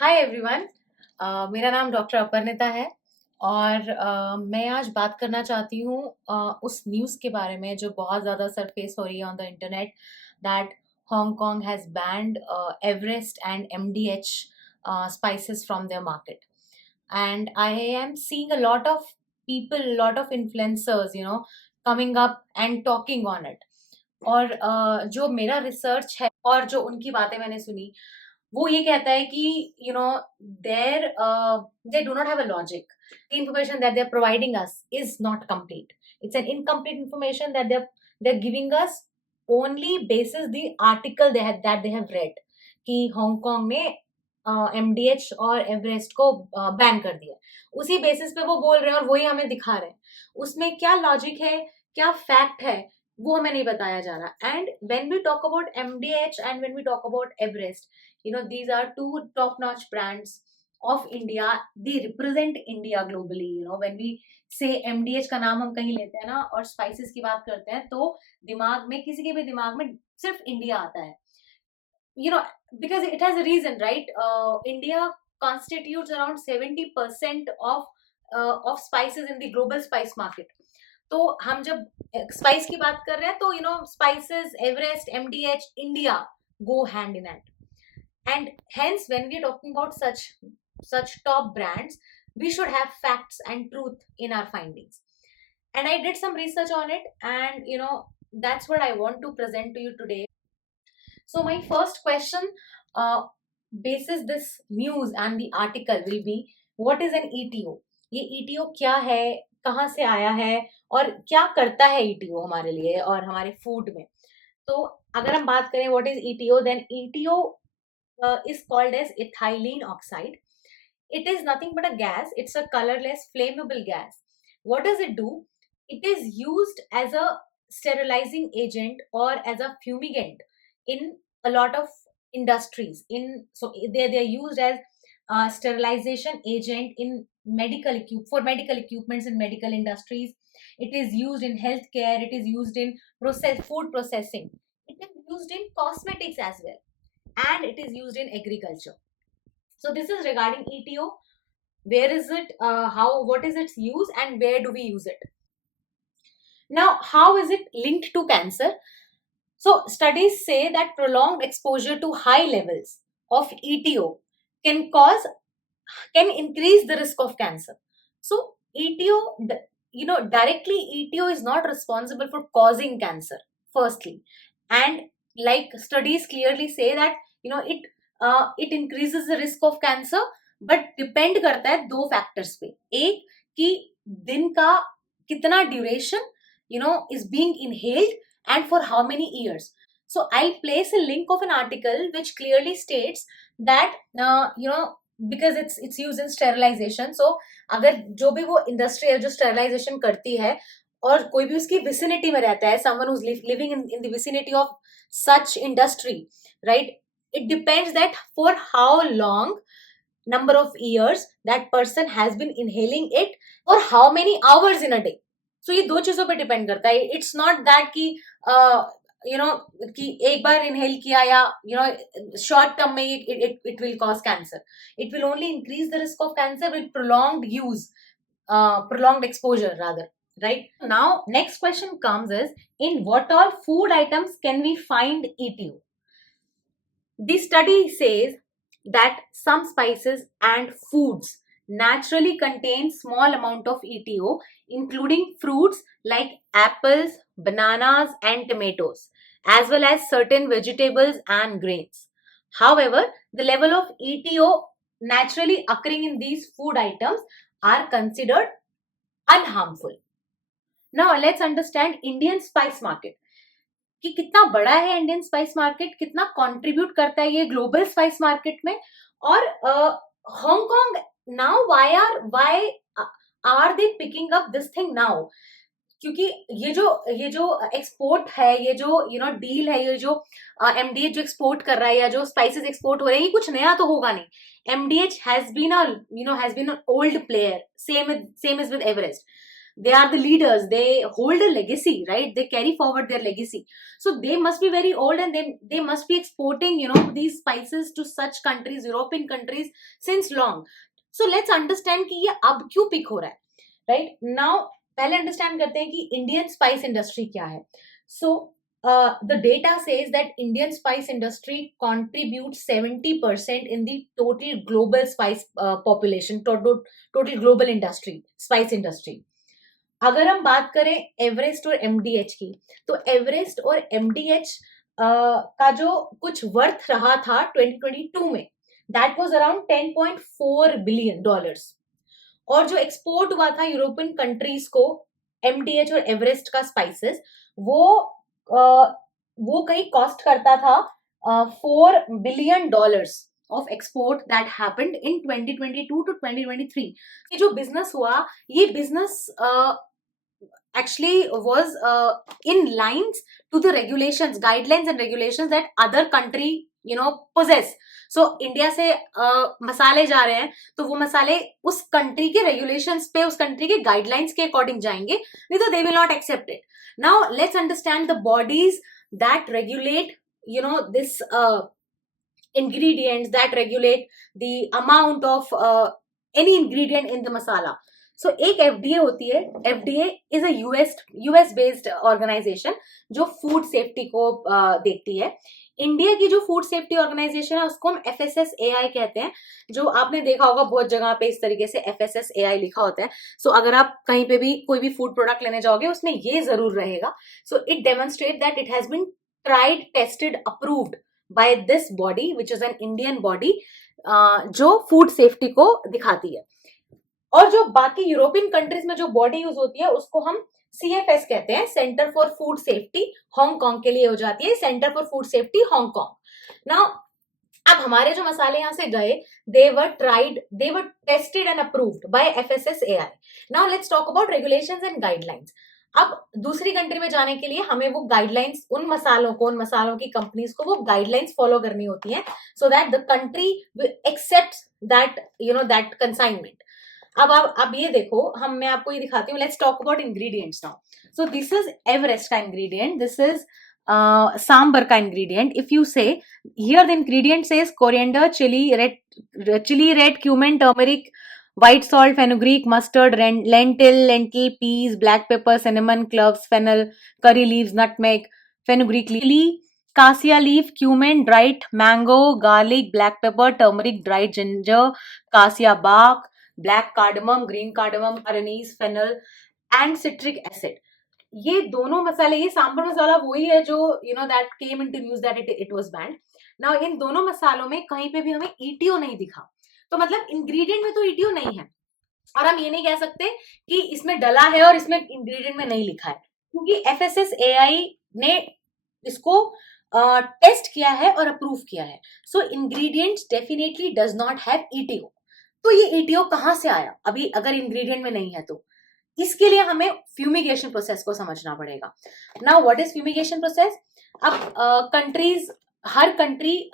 Hi everyone. मेरा नाम doctor अपर्णिता है और मैं आज बात करना चाहती हूँ उस न्यूज़ के बारे में जो बहुत ज़्यादा सरफेस हो रही है on the internet that Hong Kong has band Everest and MDH spices from their market. And I am seeing a lot of people, a lot of influencers, coming up and talking on it. और जो मेरा research है और जो उनकी बातें मैंने सुनी वो ये कहता है कि there they do not have a logic. The information that they're providing us is not complete. It's an incomplete information that they're giving us only basis the article they have read कि Hong Kong ने एमडीएच और Everest को ban कर दिया. उसी basis पे वो बोल रहे हैं और वही हमें दिखा रहे हैं. उसमें क्या लॉजिक है, क्या फैक्ट है, वो हमें नहीं बताया जा रहा. And when we talk about MDH and when we talk about Everest, these are two top notch brands of India. They represent India globally. When we say MDH का नाम हम कहीं लेते हैं ना और स्पाइसेस की बात करते हैं तो दिमाग में, किसी के भी दिमाग में सिर्फ इंडिया आता है. you know because it has a reason, right? India constitutes around 70% of spices in the global spice market. तो हम जब स्पाइस की बात कर रहे हैं तो spices, Everest, MDH, India go hand in hand. And hence when we're talking about such top brands, we should have facts and truth in our findings. And I did some research on it, and that's what I want to present to you today. So my first question, uh, basis this news and the article, will be what is an ETO. ये ETO क्या है, कहाँ से आया है और क्या करता है ETO हमारे लिए और हमारे फूड में. तो अगर हम बात करें what is ETO, then ETO is called as ethylene oxide. It is nothing but a gas. It's a colorless, flammable gas. What does it do? It is used as a sterilizing agent or as a fumigant in a lot of industries. So they are used as sterilization agent in for medical equipments in medical industries. It is used in healthcare. It is used in food processing. It is used in cosmetics as well, and it is used in agriculture. So this is regarding ETO. Where is it? What is its use, and where do we use it? Now, how is it linked to cancer? So studies say that prolonged exposure to high levels of ETO can can increase the risk of cancer. So ETO, directly ETO is not responsible for causing cancer, firstly, and like studies clearly say that it increases the risk of cancer, but depend करता है दो factors पे. एक कि दिन का कितना duration is being inhaled and for how many years. So I'll place a link of an article which clearly states that because it's used in sterilization. So अगर जो भी वो industry है जो sterilization करती है और कोई भी उसकी vicinity में रहता है, someone who's living in the vicinity of such industry, right? It depends that for how long number of years that person has been inhaling it or how many hours in a day. So ये दो चीजों पे depend करता है. It's not that कि कि एक बार inhale किया या शॉर्ट टर्म में it will cause cancer. It will only increase the risk of cancer with prolonged use, prolonged exposure rather, right? Now next question comes is, in what all food items can we find ETO? The study says that some spices and foods naturally contain small amount of ETO, including fruits like apples, bananas and tomatoes, as well as certain vegetables and grains. However, the level of ETO naturally occurring in these food items are considered unharmful. Now let's understand Indian spice market. कि कितना बड़ा है Indian spice market, कितना contribute करता है ये global spice market में. और Hong Kong now, why are they picking up this thing now? क्योंकि ये जो एक्सपोर्ट है, ये जो डील है, ये जो एमडीएच जो एक्सपोर्ट कर रहा है या जो स्पाइसेस एक्सपोर्ट हो रहे हैं, ये कुछ नया तो होगा नहीं. MDH has been a old player, same is with Everest. they are the leaders, they hold a legacy, right? They carry forward their legacy, so they must be very old, and they must be exporting, you know, these spices to such countries, European countries, since long. So let's understand कि ये अब क्यों pick हो रहा है, right now. पहले understand करते हैं कि इंडियन स्पाइस इंडस्ट्री क्या है. सो the data says that Indian spice industry contributes 70% in the total global spice population, total global industry, spice industry. अगर हम बात करें एवरेस्ट और एमडीएच की, तो एवरेस्ट और एमडीएच का जो कुछ वर्थ रहा था 2022 में, दैट वाज अराउंड $10.4 बिलियन. और जो एक्सपोर्ट हुआ था यूरोपियन कंट्रीज को एमडीएच और एवरेस्ट का स्पाइसेस, वो कहीं कॉस्ट करता था $4 billion of export that happened in 2022 to 2023. ये जो बिजनेस हुआ, ये business actually was in lines to the regulations, guidelines and regulations that other country, you know, possess. So India से मसाले जा रहे हैं, तो वो मसाले उस कंट्री के रेगुलेशंस पे, उस कंट्री के गाइडलाइंस के अकॉर्डिंग जाएंगे, नहीं तो they will not accept it. Now let's understand the bodies that regulate, you know, this ingredients, that regulate the amount of any ingredient in the masala. So एक FDA होती है. FDA is a US based organization जो food safety को देखती है. India की जो food safety organisation है उसको हम FSSAI कहते हैं. जो आपने देखा होगा बहुत जगह पे इस तरीके से FSSAI लिखा होता है. सो अगर आप कहीं पे भी कोई भी फूड प्रोडक्ट लेने जाओगे उसमें ये जरूर रहेगा. So it demonstrate that it has been tried, tested, approved by this body which is an Indian body जो फूड सेफ्टी को दिखाती है. और जो बाकी यूरोपियन कंट्रीज में जो बॉडी यूज होती है उसको हम CFS कहते हैं, centre for food safety. Hong Kong के लिए हो जाती है centre for food safety Hong Kong. Now अब हमारे जो मसाले यहां से गए, they were tried, they were tested and approved by FSSAI. Now let's talk about regulations and guidelines. अब दूसरी कंट्री में जाने के लिए हमें वो गाइडलाइंस, उन मसालों की कंपनीज को वो गाइडलाइंस फॉलो करनी होती है, so that the country accept that, you know, that consignment. अब ये देखो, मैं आपको ये दिखाती हूँ. Let's talk about ingredients now. So this is Everest का इंग्रेडिएंट, दिस इज सांबर का ingredient. If you see here the ingredient says coriander, chilli red, cumin, turmeric, white salt, fenugreek, mustard, lentil, peas, black pepper, cinnamon, cloves, fennel, curry leaves, nutmeg, fenugreek, chili, cassia leaf, cumin, dried mango, garlic, black pepper, turmeric, dried ginger, cassia bark, black cardamom, green cardamom, anise, fennel and citric acid. ये दोनों मसाले, ये सांबर मसाला वही है जो that came into news that it was banned. Now इन दोनों मसालों में कहीं पे भी हमें ETO नहीं दिखा. तो मतलब इंग्रेडिएंट में तो ETO नहीं है, और हम ये नहीं कह सकते कि इसमें डला है और इसमें इंग्रेडिएंट में नहीं लिखा है, क्योंकि FSSAI ने इसको टेस्ट किया है और अप्रूव किया है. So ingredients definitely does not have ETO. तो ये ETO कहां से आया अभी अगर इंग्रेडिएंट में नहीं है? तो इसके लिए हमें फ्यूमिगेशन प्रोसेस को समझना पड़ेगा. Now what is fumigation process? अब हर कंट्री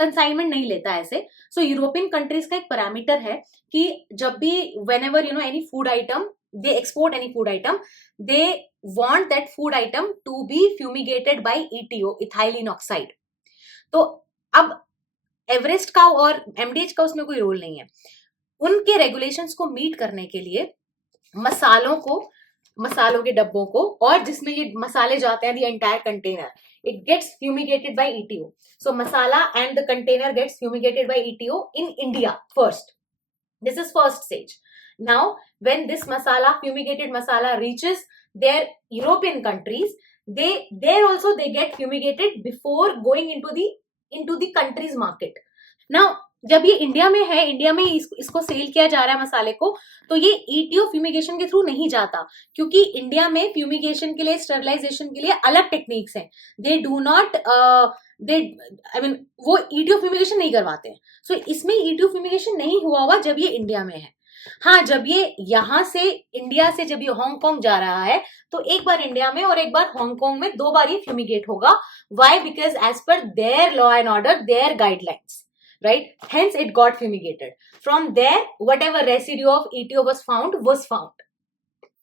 कंसाइनमेंट नहीं लेता है ऐसे. सो यूरोपियन कंट्रीज का एक पैरामीटर है कि जब भी whenever any food item, they export any food item, they want that food item to be fumigated by ETO, ethylene oxide. तो अब एवरेस्ट का और MDH का उसमें कोई रोल नहीं है. उनके रेगुलेशंस को मीट करने के लिए मसालों के डब्बों को, और जिसमें ये मसाले जाते हैं, the entire container, it gets fumigated by ETO. So masala and the container gets fumigated by ETO in India first. This is first stage. Now when this fumigated masala reaches their European countries, they also get fumigated before going into the country's market. Now जब ये India में है, India में इसको cell किया जा रहा है मसाले को, तो ये ETO फ्यूमिगेशन के थ्रू नहीं जाता, क्योंकि इंडिया में फ्यूमिगेशन के लिए, स्टरलाइजेशन के लिए अलग टेक्निक्स हैं. दे डू नॉट वो ETO फ्यूमिगेशन नहीं करवाते हैं. सो इसमें ETO फ्यूमिगेशन नहीं हुआ जब ये इंडिया में है. हाँ, जब ये यहाँ से, इंडिया से जब ये हांगकांग जा रहा है, तो एक बार इंडिया में और एक बार हांगकांग में, 2 बार ये फ्यूमिगेट होगा. Why? Because as per their law and order, their guidelines, right? Hence it got fumigated. From there, whatever residue of ETO was found.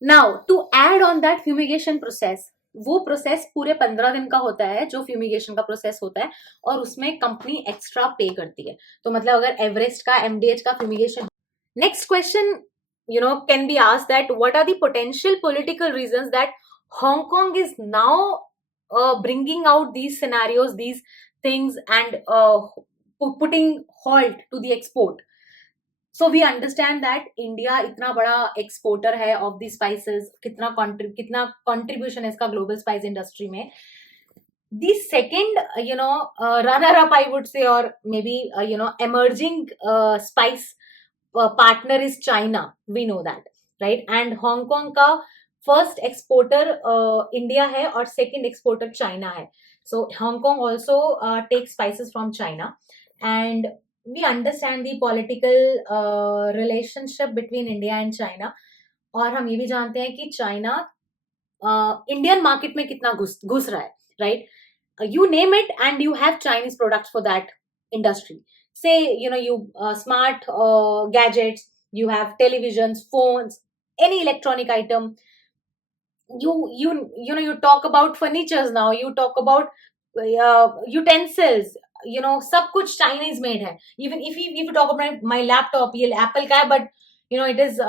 Now to add on that fumigation process, वो process पूरे 15 दिन का होता है जो fumigation का process होता है, और उसमें कंपनी एक्स्ट्रा पे करती है. तो मतलब अगर एवरेस्ट का एमडीएच का fumigation. Next question can be asked that what are the potential political reasons that Hong Kong is now bringing out these scenarios, these things, and putting halt to the export. So we understand that India इतना बड़ा exporter है of the spices, कितना contribution है इसका global spice industry में. The second, runner-up, I would say, or maybe, emerging spice partner is China. We know that, right? And Hong Kong का first exporter India है और second exporter China है. So Hong Kong also takes spices from China, and we understand the political relationship between India and China. और हम ये भी जानते हैं कि चाइना इंडियन मार्केट में कितना घुस रहा है, right? You name it and you have Chinese products for that industry. Say, you smart gadgets, you have televisions, phones, any electronic item. You talk about furnitures now, you talk about utensils, सब कुछ Chinese made है. Even if you talk about my laptop, ये Apple का है, but it is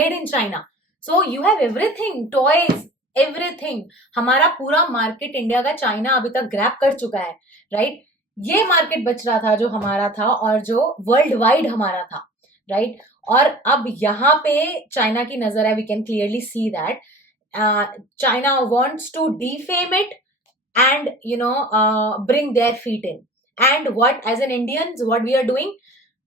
made in China. So you have everything, toys, everything. हमारा पूरा market India का China अभी तक ग्रैब कर चुका है, राइट? ये मार्केट बच रहा था जो हमारा था और जो वर्ल्ड वाइड हमारा था, राइट? और अब यहाँ पे चाइना की नजर है. We can clearly see that China wants to defame it and bring their feet in. And what, as an Indians, what we are doing,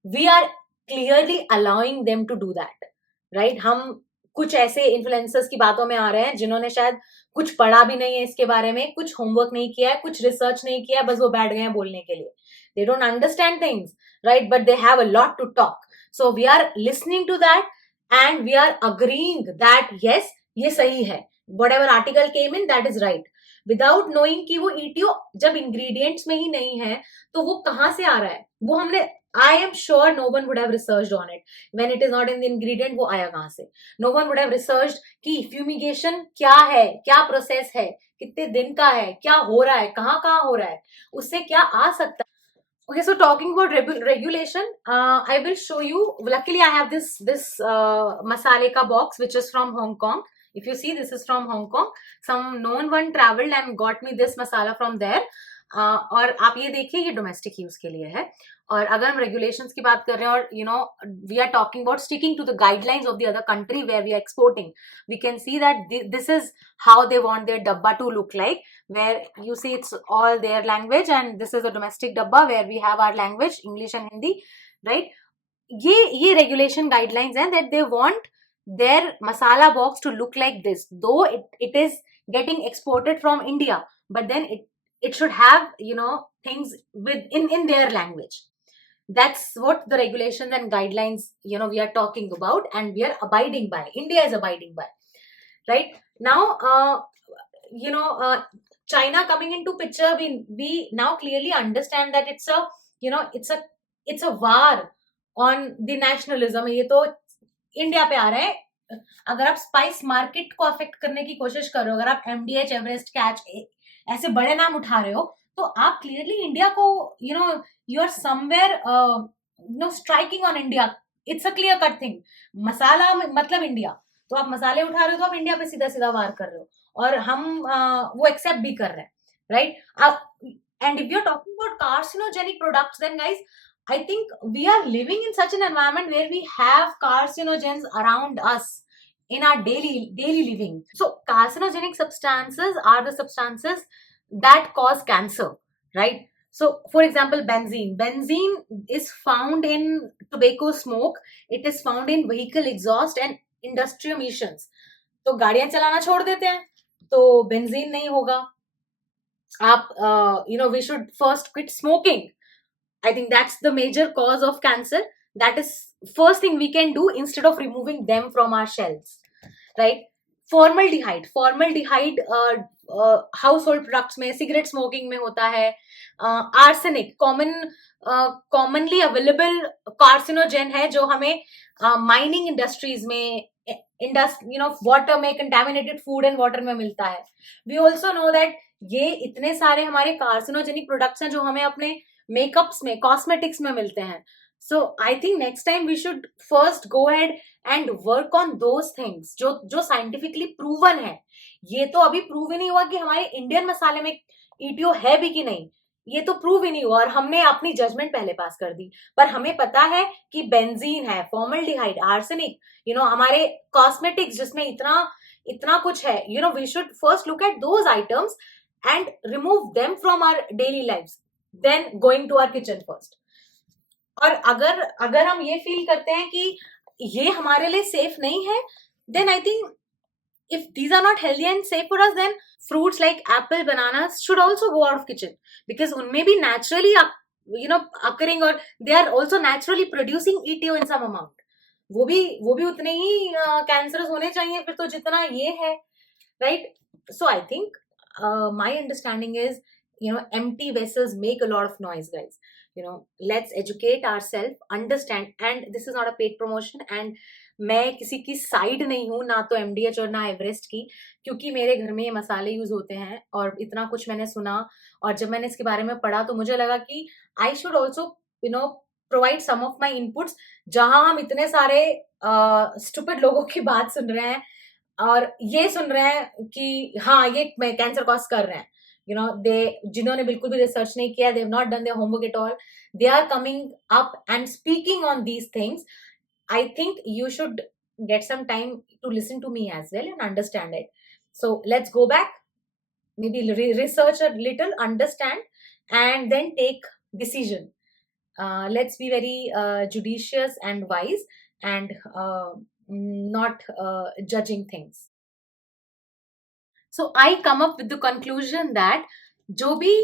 we are clearly allowing them to do that, right? हम कुछ ऐसे influencers की बातों में आ रहे हैं जिन्होंने शायद कुछ पढ़ा भी नहीं है इसके बारे में, कुछ होमवर्क नहीं किया है, कुछ रिसर्च नहीं किया है, बस वो बैठ गए हैं बोलने के लिए. They don't understand things, right? But they have a lot to talk. So we are listening to that and we are agreeing that yes, ये सही है. Whatever article came in, that is right. Without knowing कि वो ETO जब ingredients में ही नहीं है तो वो कहां से आ रहा है, वो हमने, I am sure no one would have researched on it. When it is not in the ingredient, वो आया कहां से? No one would have researched कि fumigation क्या है, क्या प्रोसेस है, कितने दिन का है, क्या हो रहा है, कहाँ कहाँ हो रहा है, उससे क्या आ सकता है. Okay, so talking about regulation, I will show you. Luckily, I have this masale ka box which is from Hong Kong. If you see, this is from Hong Kong. Some known one traveled and got me this masala from there. और आप ये देखिए, ये domestic use के लिए है. और अगर हम रेगुलेशंस की बात कर रहे हैं और we are talking about sticking to the guidelines of the other country where we are exporting, we can see that this is how they want their डब्बा to look like, where you see it's all their language and this is a domestic dabba where we have our language, English and Hindi, right? ये regulation guidelines हैं that they want their masala box to look like this, though it is getting exported from India, but then it should have things in their language. That's what the regulations and guidelines we are talking about and we are abiding by, India is abiding by, right? Now China coming into picture, we now clearly understand that it's a war on the nationalism. ये तो India पे आ रहे हैं. अगर आप spice market को affect करने की कोशिश कर रहे हो, अगर आप एमडीएच, एवरेस्ट, कैच ऐसे बड़े नाम उठा रहे हो, तो आप क्लियरली इंडिया को you are somewhere striking on India. It's a clear cut thing. Masala मतलब इंडिया, तो आप मसाले उठा रहे हो तो आप इंडिया पे सीधा सीधा वार कर रहे हो और हम वो एक्सेप्ट भी कर रहे हैं, right? And if you are talking about carcinogenic products, then guys, I think we are living in such an environment where we have carcinogens around us in our daily living. So carcinogenic substances are the substances that cause cancer, right? So for example, benzene is found in tobacco smoke, it is found in vehicle exhaust and industrial emissions. तो गाड़ियां चलाना छोड़ देते हैं तो benzene नहीं होगा. आप we should first quit smoking. I think that's the major cause of cancer. That is first thing we can do instead of removing them from our shelves, right? Formaldehyde household products में, cigarette smoking में होता है. Arsenic commonly available carcinogen है जो हमें mining industries में, water में, contaminated food and water में मिलता है. वी ऑल्सो नो दैट ये इतने सारे हमारे कार्सिनोजेनिक प्रोडक्ट्स हैं जो हमें अपने मेकअप्स में, कॉस्मेटिक्स में मिलते हैं. So I think next time we should first go ahead and work on those things जो साइंटिफिकली प्रूवन है. ये तो अभी प्रूव ही नहीं हुआ कि हमारे इंडियन मसाले में ईटीओ है भी कि नहीं, ये तो प्रूव ही नहीं हुआ, और हमने अपनी जजमेंट पहले पास कर दी. पर हमें पता है कि बेंजीन है, फॉर्मल्डिहाइड, आर्सेनिक, हमारे कॉस्मेटिक्स जिसमें इतना इतना कुछ है. We should first look at those items and remove them from our daily lifes, then going to our kitchen first. और अगर अगर हम ये फील करते हैं कि ये हमारे लिए सेफ नहीं है, then I think if these are not healthy and safe for us, then fruits like apple, bananas should also go out of kitchen, because unme bhi naturally occurring, or they are also naturally producing ETO in some amount. वो भी उतने ही cancerous होने चाहिए फिर तो जितना ये है, right? So I think my understanding is, empty vessels make a lot of noise, guys. Let's educate ourselves, understand, and this is not a paid promotion, and मैं किसी की साइड नहीं हूँ, ना तो एमडीएच और ना एवरेस्ट की, क्योंकि मेरे घर में ये मसाले यूज होते हैं और इतना कुछ मैंने सुना, और जब मैंने इसके बारे में पढ़ा तो मुझे लगा कि I should also provide some of my inputs, जहां हम इतने सारे स्टूपिड लोगों की बात सुन रहे हैं और ये सुन रहे हैं कि हाँ ये कैंसर कॉज कर रहे हैं. जिन्होंने बिल्कुल भी रिसर्च नहीं किया, they have not done their homework at all, they are coming up and speaking on these things. I think you should get some time to listen to me as well and understand it. So let's go back, maybe research a little, understand, and then take decision. Let's be very judicious and wise, and not judging things. So I come up with the conclusion that जो भी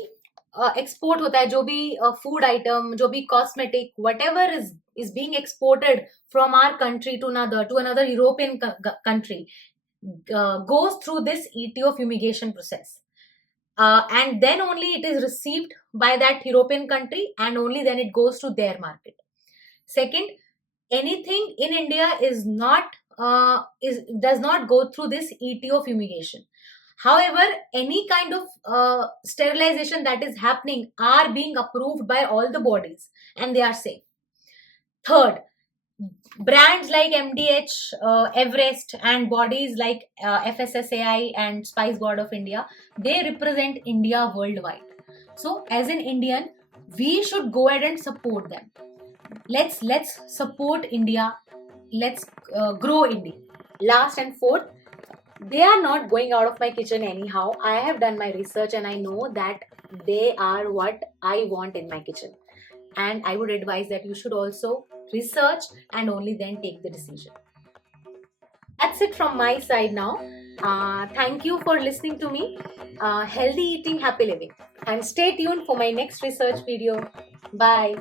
export होता है, जो भी food item, जो भी cosmetic, what ever is being exported from our country to another European country, goes through this ETO fumigation process, and then only it is received by that European country, and only then it goes to their market. Second, anything in India does not go through this ETO fumigation. However, any kind of sterilization that is happening are being approved by all the bodies, and they are safe. Third, brands like MDH, Everest, and bodies like FSSAI and Spice Board of India, they represent India worldwide. So as an Indian, we should go ahead and support them. Let's support India. Let's grow India. Last and fourth, they are not going out of my kitchen anyhow. I have done my research and I know that they are what I want in my kitchen. And I would advise that you should also research and only then take the decision. That's it from my side now. Thank you for listening to me. Healthy eating, happy living. And stay tuned for my next research video. Bye.